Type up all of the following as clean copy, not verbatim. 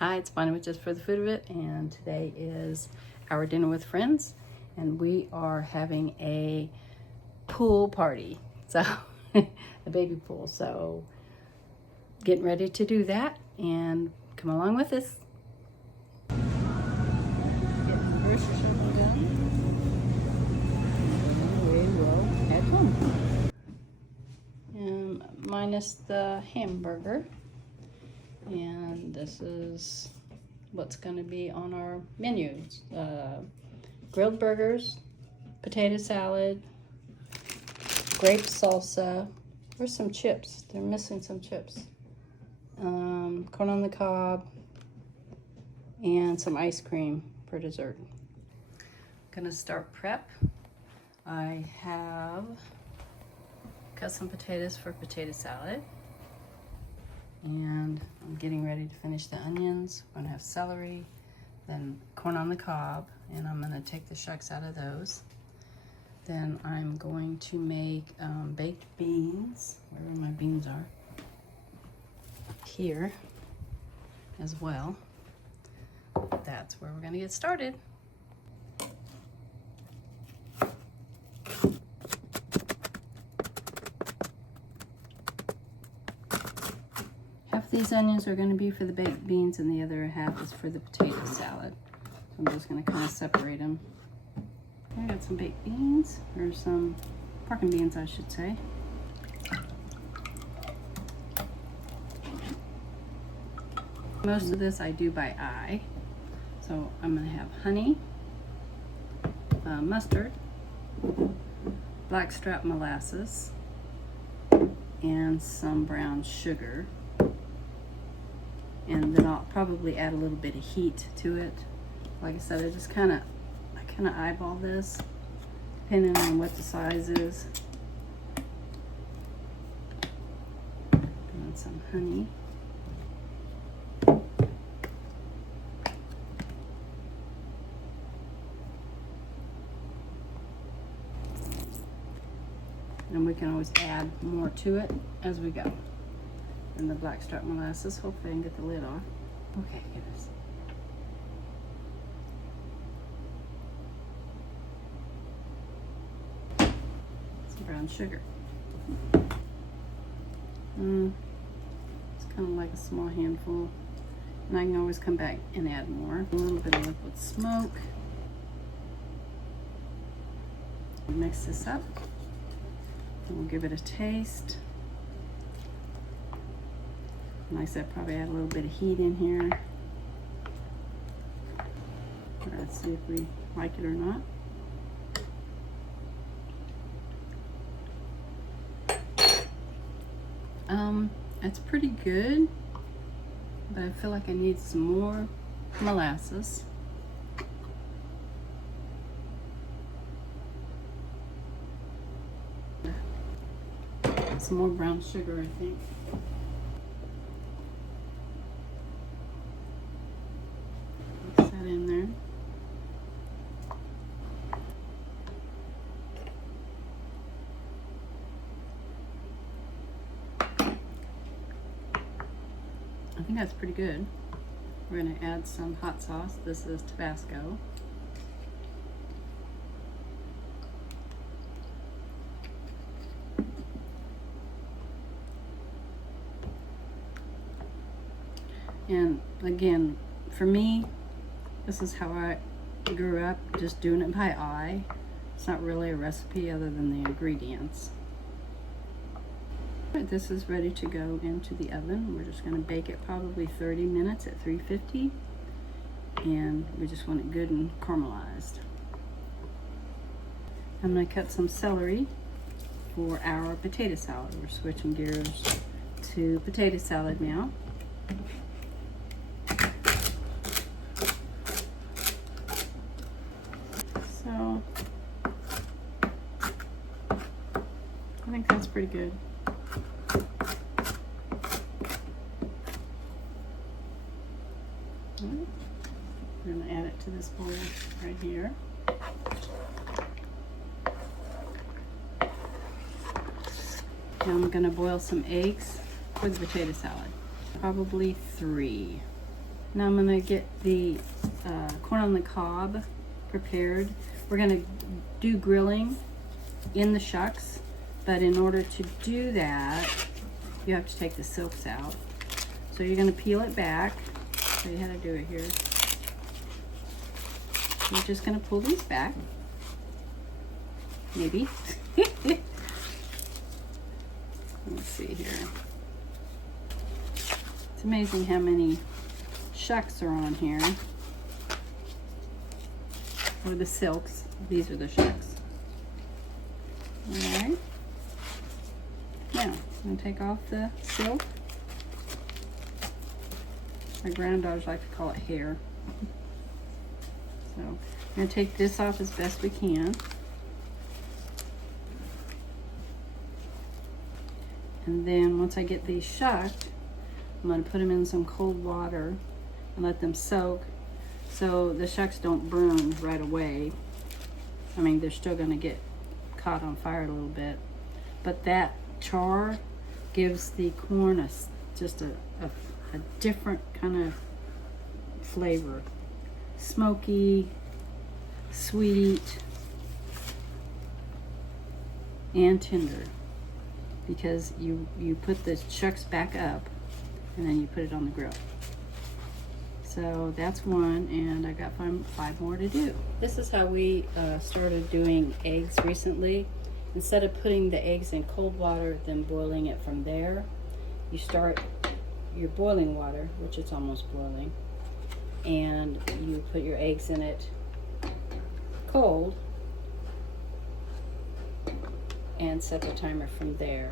Hi, it's Bonnie with Just for the Food of It, and today is our dinner with friends, and we are having a pool party. So, a baby pool. So, getting ready to do that, and come along with us. Getting the grocery shopping done, and we will head home. Minus the hamburger. And this is what's going to be on our menus. Grilled burgers, potato salad, grape salsa. Where's some chips? They're missing some chips. Corn on the cob, and some ice cream for dessert. Gonna start prep. I have cut some potatoes for potato salad. And I'm getting ready to finish the onions. We're gonna have celery, then corn on the cob, and I'm gonna take the shucks out of those. Then I'm going to make baked beans, wherever my beans are, here as well. That's where we're gonna get started. These onions are going to be for the baked beans, and the other half is for the potato salad. So I'm just going to kind of separate them. I got some baked beans, or some pork and beans, I should say. Most of this I do by eye. So I'm going to have honey, mustard, blackstrap molasses, and some brown sugar. And then I'll probably add a little bit of heat to it. Like I said, I kind of eyeball this, depending on what the size is. And some honey. And we can always add more to it as we go. And the blackstrap molasses. Hopefully I can get the lid off. Okay, goodness. Some brown sugar. It's kind of like a small handful. And I can always come back and add more. A little bit of liquid smoke. Mix this up. And we'll give it a taste. Like I said, probably add a little bit of heat in here. Let's see if we like it or not. It's pretty good, but I feel like I need some more molasses. Some more brown sugar, I think. In there. I think that's pretty good. We're going to add some hot sauce. This is Tabasco. And again, for me, this is how I grew up, just doing it by eye. It's not really a recipe other than the ingredients. This is ready to go into the oven. We're just going to bake it probably 30 minutes at 350. And we just want it good and caramelized. I'm going to cut some celery for our potato salad. We're switching gears to potato salad now. So I think that's pretty good. We're going to add it to this bowl right here. Now I'm going to boil some eggs for the potato salad. Probably 3. Now I'm gonna get the corn on the cob prepared. We're gonna do grilling in the shucks, but in order to do that, you have to take the silks out. So you're gonna peel it back. I'll show you how to do it here. You're just gonna pull these back. Maybe. Let's see here. It's amazing how many shucks are on here. Or the silks. These are the shucks. Alright. Now, I'm going to take off the silk. My granddaughters like to call it hair. So, I'm going to take this off as best we can. And then once I get these shucked, I'm going to put them in some cold water and let them soak so the shucks don't burn right away. I mean, they're still going to get caught on fire a little bit, but that char gives the corn just a different kind of flavor. Smoky, sweet, and tender, because you put the shucks back up and then you put it on the grill. So that's one, and I got five more to do. This is how we started doing eggs recently. Instead of putting the eggs in cold water, then boiling it from there, you start your boiling water, which it's almost boiling, and you put your eggs in it cold and set the timer from there.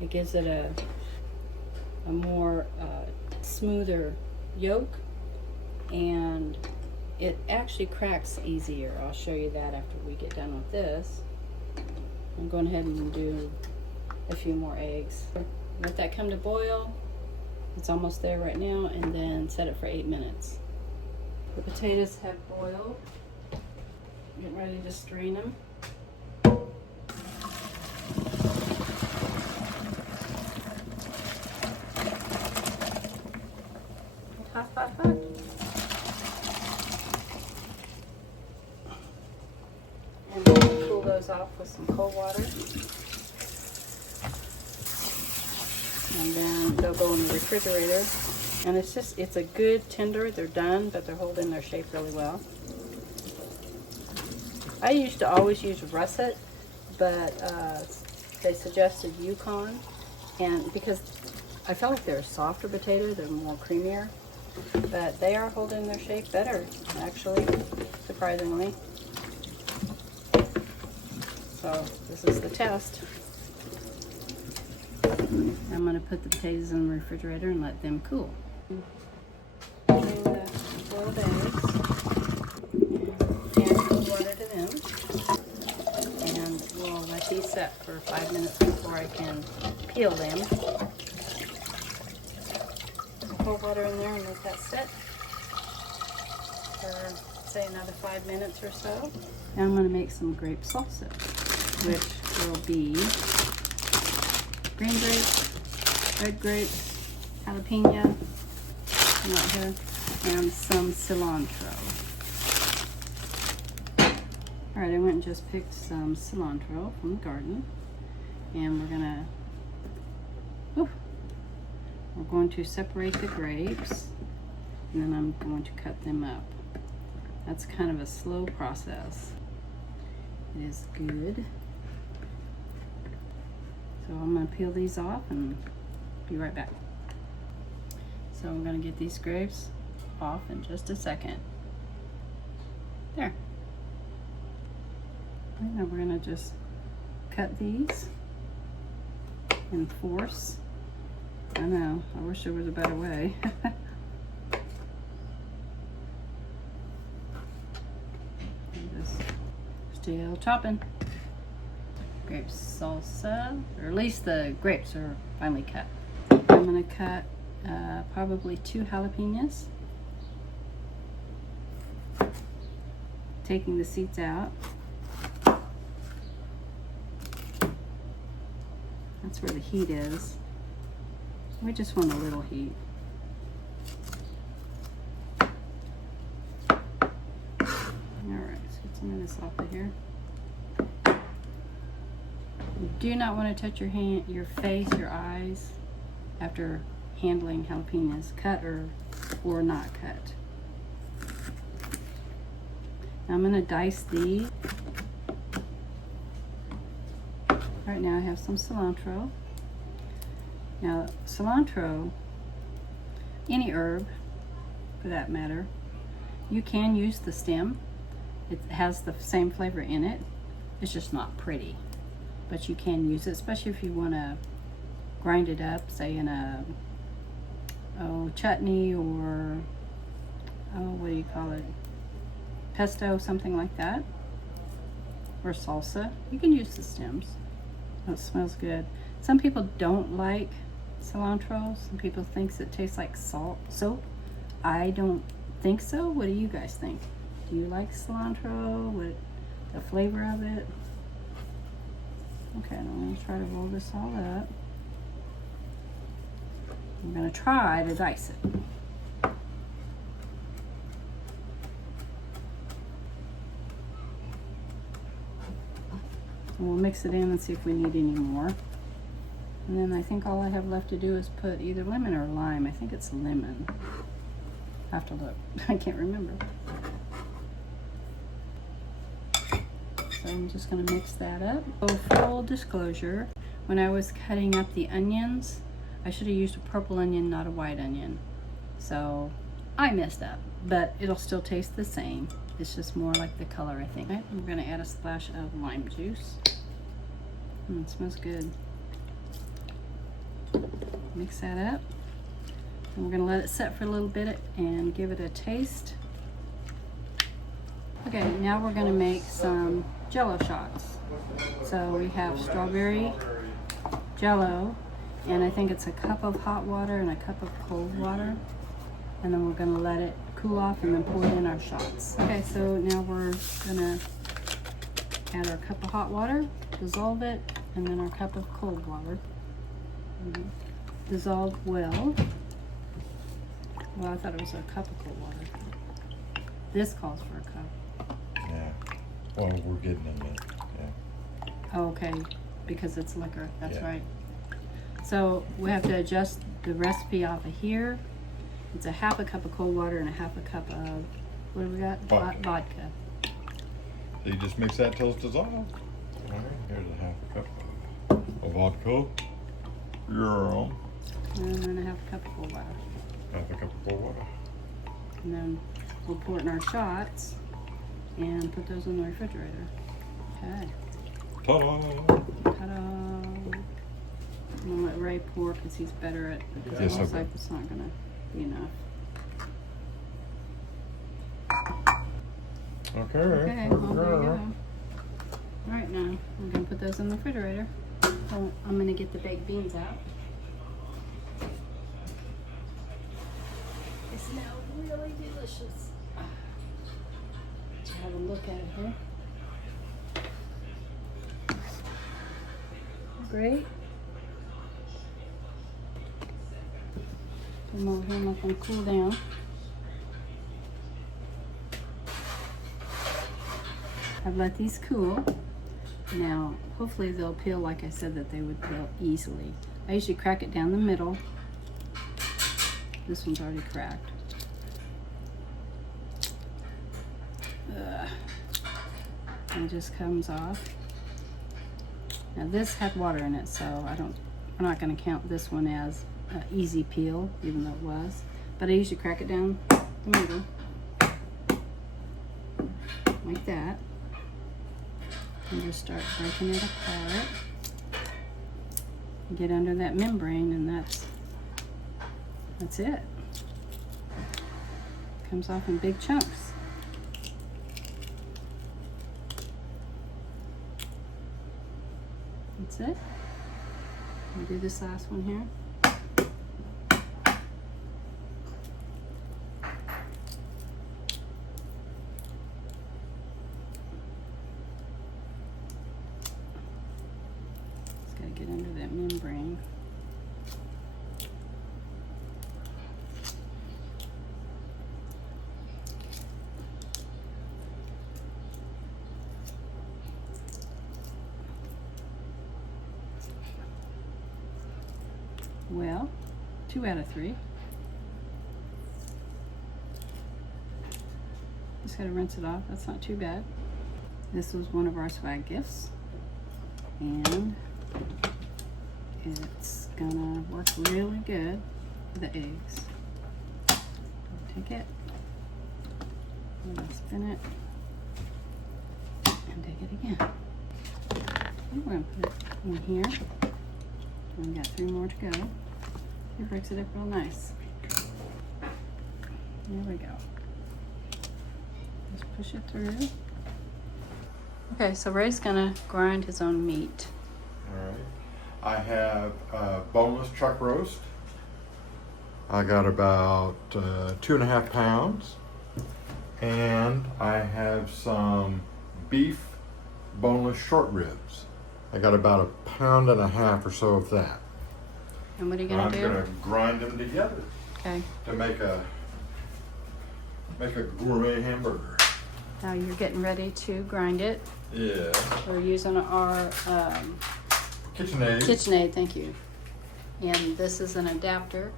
It gives it a more smoother yolk, and it actually cracks easier. I'll show you that after we get done with this. I'm going ahead and do a few more eggs. Let that come to boil. It's almost there right now, and then set it for 8 minutes. The potatoes have boiled. Getting ready to strain them. Hot, hot, hot. And we'll cool those off with some cold water. And then they'll go in the refrigerator. And it's a good tender. They're done, but they're holding their shape really well. I used to always use russet, but they suggested Yukon, and because I felt like they're a softer potato, they're more creamier, but they are holding their shape better, actually, surprisingly. So this is the test. I'm going to put the potatoes in the refrigerator and let them cool. Adding the boiled eggs and cold water to them, and we'll let these set for 5 minutes before I can peel them. Cold water in there and let that set for, say, another 5 minutes or so. Now I'm going to make some grape salsa, which will be green grapes, red grapes, jalapeno, right here, and some cilantro. Alright, I went and just picked some cilantro from the garden, and we're going to separate the grapes, and then I'm going to cut them up. That's kind of a slow process. It is good. So I'm going to peel these off and be right back. So I'm going to get these grapes off in just a second. There. And now we're going to just cut these and force. I know, I wish there was a better way. And just still chopping. Grape salsa, or at least the grapes are finely cut. I'm going to cut probably 2 jalapenos, taking the seeds out. That's where the heat is. We just want a little heat. this off of here. You do not want to touch your hand, your face, your eyes after handling jalapenos, cut or not cut. Now I'm going to dice these. Right now I have some cilantro. Now cilantro, any herb for that matter, you can use the stem. It has the same flavor in it. It's just not pretty, but you can use it, especially if you want to grind it up, say in a chutney or what do you call it, pesto, something like that, or salsa. You can use the stems. Oh, it smells good. Some people don't like cilantro. Some people think it tastes like soap. I don't think so. What do you guys think? Do you like cilantro? What the flavor of it? Okay, I'm going to try to roll this all up. I'm going to try to dice it. And we'll mix it in and see if we need any more. And then I think all I have left to do is put either lemon or lime. I think it's lemon. I have to look. I can't remember. So I'm just going to mix that up. So full disclosure, when I was cutting up the onions, I should have used a purple onion, not a white onion. So I messed up, but it'll still taste the same. It's just more like the color, I think. Okay, I'm going to add a splash of lime juice. It smells good. Mix that up. And we're going to let it set for a little bit and give it a taste. Okay, now we're going to make some jell-O shots. So we have strawberry jell-O, and I think it's a cup of hot water and a cup of cold water. And then we're going to let it cool off and then pour it in our shots. Okay, so now we're going to add our cup of hot water, dissolve it, and then our cup of cold water. Dissolve well. Well, I thought it was a cup of cold water. This calls for a cup. Yeah. Well, we're getting in it. Yeah. Oh, okay, because it's liquor. That's Yeah. right. So we have to adjust the recipe off of here. It's a half a cup of cold water and a half a cup of, what do we got? Vodka. So you just mix that till it's dissolved. All right, here's a half a cup of vodka. Yeah. And then a half a cup of cold water. Half a cup of cold water. And then we'll pour it in our shots and put those in the refrigerator. Okay. Ta-da! Ta-da! I'm gonna let Ray pour because he's better at, because Yes, it looks okay. like it's not gonna be enough. Okay. Okay, well, there you go. All right, now I'm gonna put those in the refrigerator. So I'm gonna get the baked beans out. They smell really delicious. Let's have a look at it here. Great. Put them over here and let them cool down. I've let these cool. Now, hopefully they'll peel like I said that they would peel easily. I usually crack it down the middle. This one's already cracked. And it just comes off. Now this had water in it, so we're not going to count this one as an easy peel, even though it was. But I usually crack it down the middle, like that. And just start breaking it apart. Get under that membrane, and that's it. Comes off in big chunks. That's it. I'll do this last one here. Just gotta get under that membrane. well. 2 out of 3. Just gotta rinse it off. That's not too bad. This was one of our swag gifts, and it's gonna work really good with the eggs. Take it, I'm gonna spin it, and take it again. And we're gonna put it in here. We got 3 more to go. It breaks it up real nice. There we go. Just push it through. Okay, so Ray's gonna grind his own meat. All right. I have boneless chuck roast. I got about 2.5 pounds. And I have some beef boneless short ribs. I got about 1.5 pounds or so of that. And what are you gonna do? I'm gonna grind them together Okay. to make a gourmet hamburger. Now you're getting ready to grind it. Yeah. We're using our KitchenAid. KitchenAid, thank you. And this is an adapter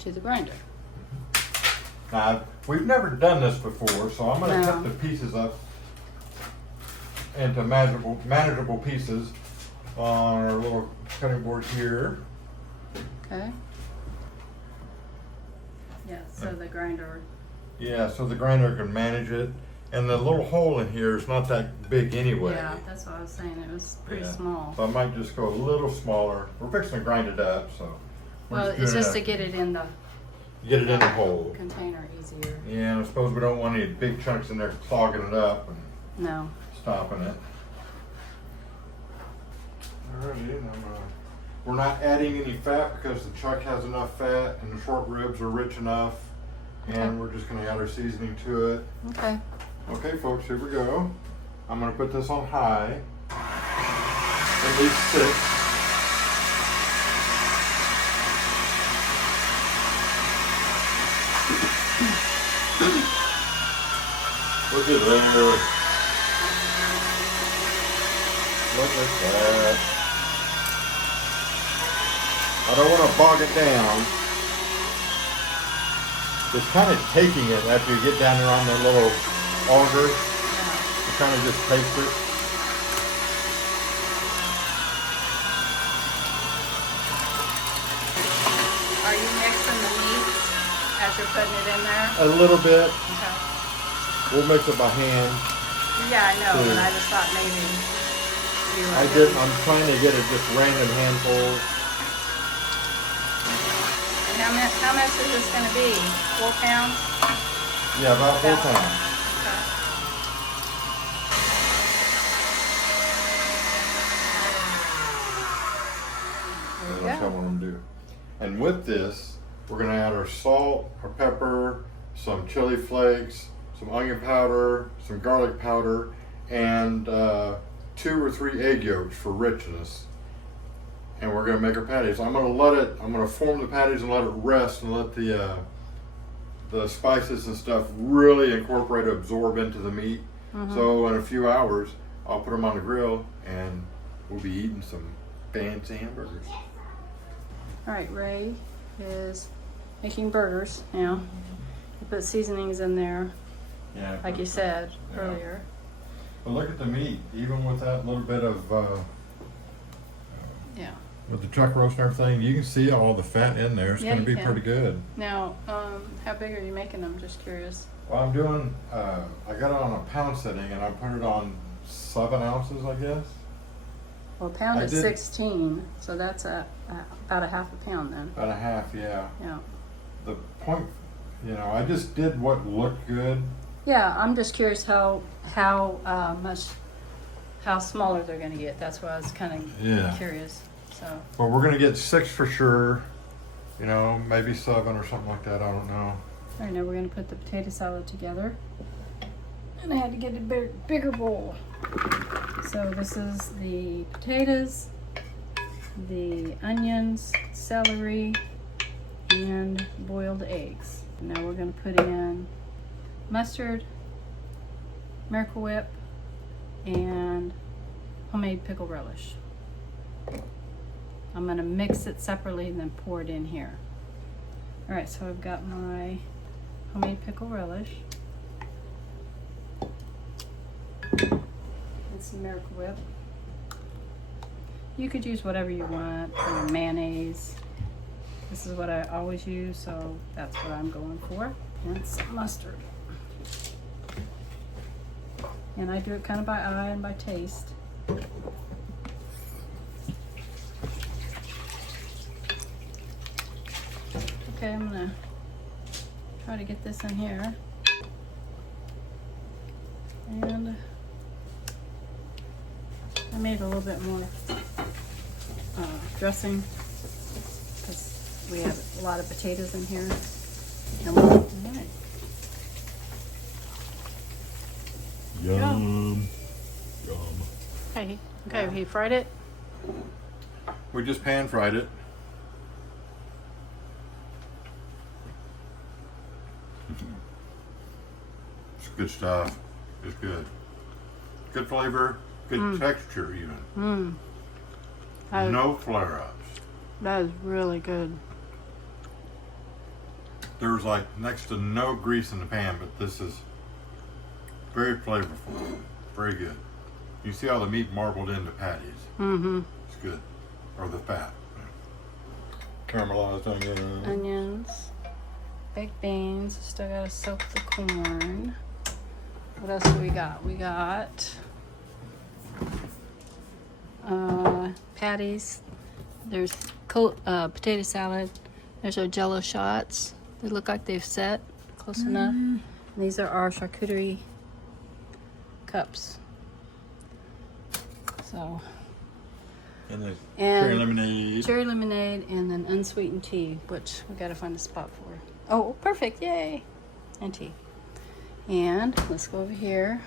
to the grinder. Now, we've never done this before, so I'm going to No. cut the pieces up into manageable pieces on our little cutting board here. Okay. Yeah, so the grinder. Yeah, so the grinder can manage it. And the little hole in here is not that big anyway. Yeah, that's what I was saying. It was pretty Yeah. small. So I might just go a little smaller. We're fixing to grind it up, so. we're Well, doing it's just that to get it in the get it in the hole. container easier. Yeah, and I suppose we don't want any big chunks in there clogging it up and No. stopping it. Alrighty, we're not adding any fat because the chuck has enough fat and the short ribs are rich enough. And we're just gonna add our seasoning to it. Okay. Okay folks, here we go. I'm gonna put this on high. At least 6. Look at there. Look at that. I don't want to bog it down. It's kind of taking it after you get down there on that little auger. It kind of just takes it. Are you mixing the meat as you're putting it in there? A little bit. Okay. We'll mix it by hand. Yeah, I know, Good. and I just thought maybe you were I'm trying to get it just random handfuls. And how much is this going to be? 4 pounds? Yeah, about 4 About- pounds. Okay. There you That's what I go. want them to do. And with this, we're going to add our salt, our pepper, some chili flakes, some onion powder, some garlic powder, and 2 or 3 egg yolks for richness. And we're going to make our patties. I'm going to form the patties and let it rest and let the spices and stuff really incorporate, absorb into the meat. So in a few hours, I'll put them on the grill and we'll be eating some fancy hamburgers. All right, Ray is making burgers now. He put seasonings in there, Yeah. like you said Yeah. earlier. But look at the meat, even with that little bit of Yeah. with the chuck roast and everything, you can see all the fat in there. It's Yeah, going to you be can. pretty good. Now, how big are you making them? Just curious. Well, I'm doing. I got it on a pound setting, and I put it on 7 ounces, I guess. Well, a pound I is did- 16, so that's about a half a pound then. About a half, yeah. Yeah. The point, I just did what looked good. Yeah, I'm just curious how smaller they're going to get. That's why I was kind of Yeah. curious. So, Well, we're going to get 6 for sure. Maybe 7 or something like that. I don't know. all right, now we're going to put the potato salad together. And I had to get a bigger bowl. So this is the potatoes, the onions, celery, and boiled eggs. Now we're going to put in mustard, Miracle Whip, and homemade pickle relish. I'm gonna mix it separately and then pour it in here. All right, so I've got my homemade pickle relish. And some Miracle Whip. You could use whatever you want, or mayonnaise. This is what I always use, so that's what I'm going for. And some mustard. And I do it kind of by eye and by taste. Okay, I'm gonna try to get this in here. And I made a little bit more dressing because we have a lot of potatoes in here. And all right. Yum. Yum. Okay, he fried it. We just pan fried it. It's good stuff. It's good. Good flavor, good texture even. No flare-ups. That is really good. There's like next to no grease in the pan, but this is very flavorful. Very good. You see how the meat marbled into patties. Mm-hmm. It's good. Or the fat. Caramelized onions. Onions, baked beans. Still gotta soak the corn. What else do we got? We got patties. There's potato salad. There's our jell-O shots. They look like they've set close enough. And these are our charcuterie cups. So. And the And cherry lemonade. Cherry lemonade and then unsweetened tea, which we gotta find a spot for. Oh, perfect! Yay! And tea. And let's go over here.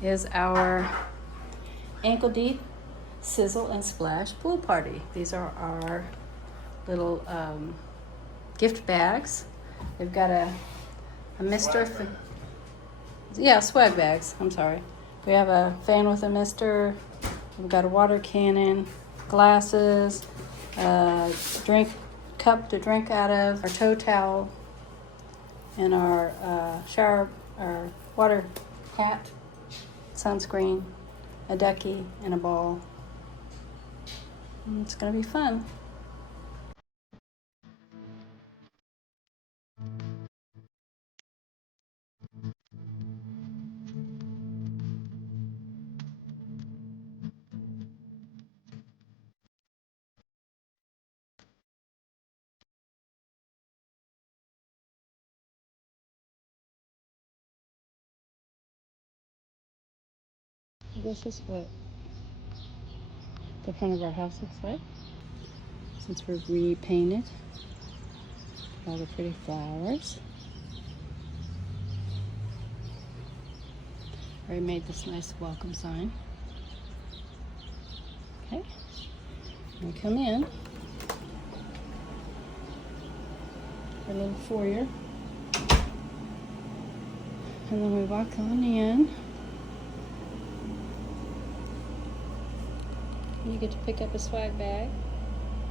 Is our ankle deep sizzle and splash pool party. These are our little gift bags. They've got a mister. Yeah, swag bags. I'm sorry. We have a fan with a mister. We've got a water cannon, glasses, drink cup to drink out of, our toe towel, and our shower, our water hat, sunscreen, a ducky, and a ball. And it's gonna be fun. This is what the front of our house looks like since we've repainted all the pretty flowers. Already made this nice welcome sign. Okay, we come in our little foyer, and then we walk on in. You get to pick up a swag bag.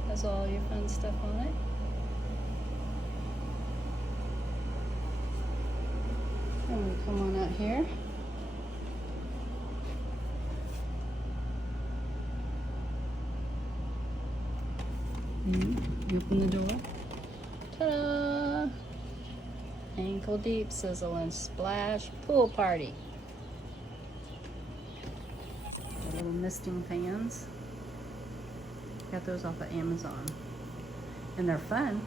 Has all your fun stuff on it. And we come on out here. You open the door. Ta-da! Ankle deep sizzle and splash pool party. The little misting fans. Got those off of Amazon. And they're fun.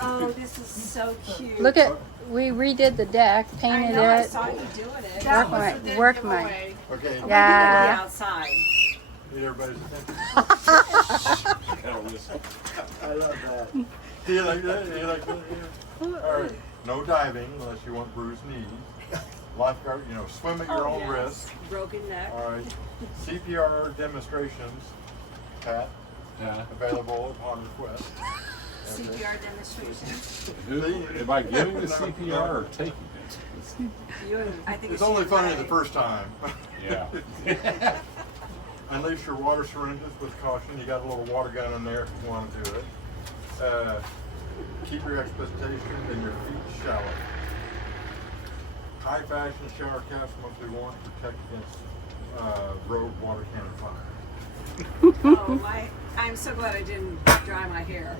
Oh, this is so cute. Look at, we redid the deck, painted I it. saw you doing it. Work mine, work mine. Okay. Yeah. Outside. Need everybody's attention. I love that. Do you like that? Do you like that? Yeah. All right. No diving unless you want bruised knees. Lifeguard, swim at your own risk. Broken neck. All right. CPR demonstrations. Pat. available upon request. CPR demonstration. Who, am I giving the CPR or taking it? I think It's only funny the first time. Yeah. Unleash your water syringes with caution. You got a little water gun in there if you want to do it. Keep your expectation and your feet shallow. High fashion shower caps mostly worn to protect against road water cannon fire. I'm so glad I didn't dry my hair.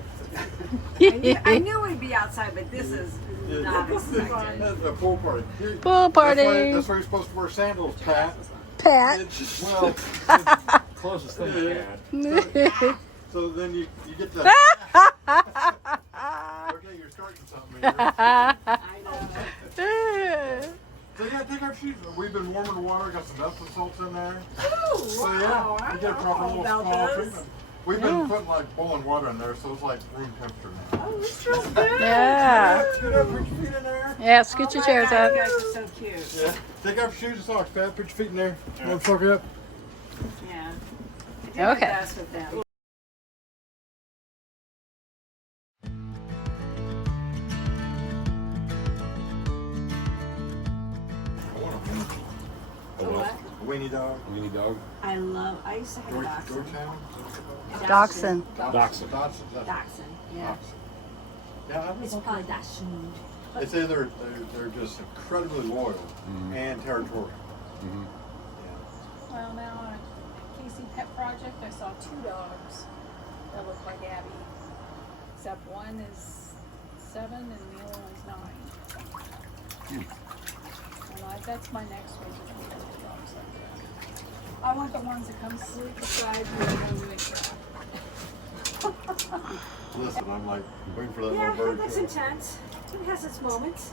I knew we'd be outside, but this is not expected. That's a pool party. Pool party. That's why you're supposed to wear sandals, Pat. Pat. Well, Closest thing I had. so then you get the. Okay, you're starting something here. I know. So yeah, take our shoes. We've been warming the water. Got some Epsom salts in there. Oh, So yeah, you get a proper little about small this. treatment. We've been putting like boiling water in there, so it's like room temperature now. Oh, this feels good. Yeah. Get up, put your feet in there. Yeah, scoot your chairs You up. guys are so cute. Yeah. Take off your shoes and socks, Pat. Put your feet in there. Want to soak it up? Yeah. I did my Okay. best with them. What? A weenie dog. Mini dog. I used to have a dachshund. Georgetown? Dachshund. Dachshund. Dachshund. Dachshund, yeah. Yeah, I It's don't know. probably dachshund. They say they're just incredibly loyal and territorial. Well, now at Casey Pet Project, I saw 2 dogs that look like Abby. Except one is 7 and the other one's 9. And that's my next one. Is to get dogs like that. I want the ones that come sleep beside me and come doing crap. Listen, I'm like waiting for that Yeah, little bird. that's to- intense. It has its moments.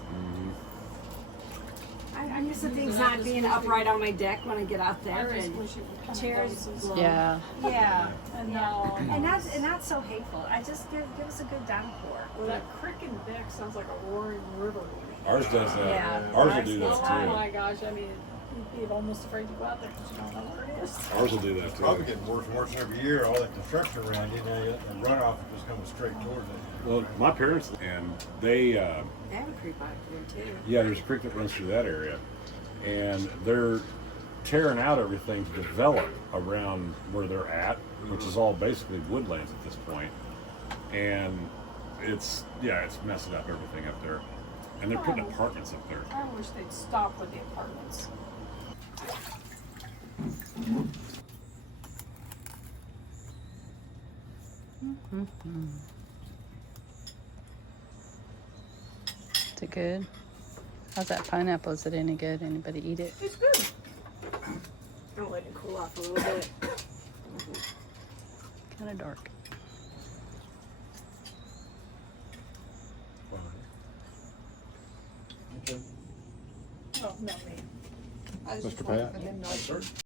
I'm used to things not being upright on my deck when I get out there, I just and wish it would come chairs. to those. Yeah. Yeah, And yeah. no. And not so hateful. I just give us a good downpour. Well, that crick in the back sounds like a roaring river. Ours does that. Yeah. Ours will do Oh that my gosh, I mean, you'd be almost afraid to go out there because you don't know where it is. too. Ours will do that Probably too. getting worse and worse every year. All that construction around you, and runoff is just coming straight towards it. Well, my parents and they, They have a creek out there too. yeah, there's a creek that runs through that area, and they're tearing out everything to develop around where they're at, which is all basically woodlands at this point, and it's messing up everything up there, and they're putting apartments up there. I wish they'd stop with the apartments. Is it good? How's that pineapple? Is it any good? Anybody eat it? It's good. I'll let it cool off a little bit. Kind of dark. Okay. Oh, no, me. I was Mr. just waiting Pat? for them not to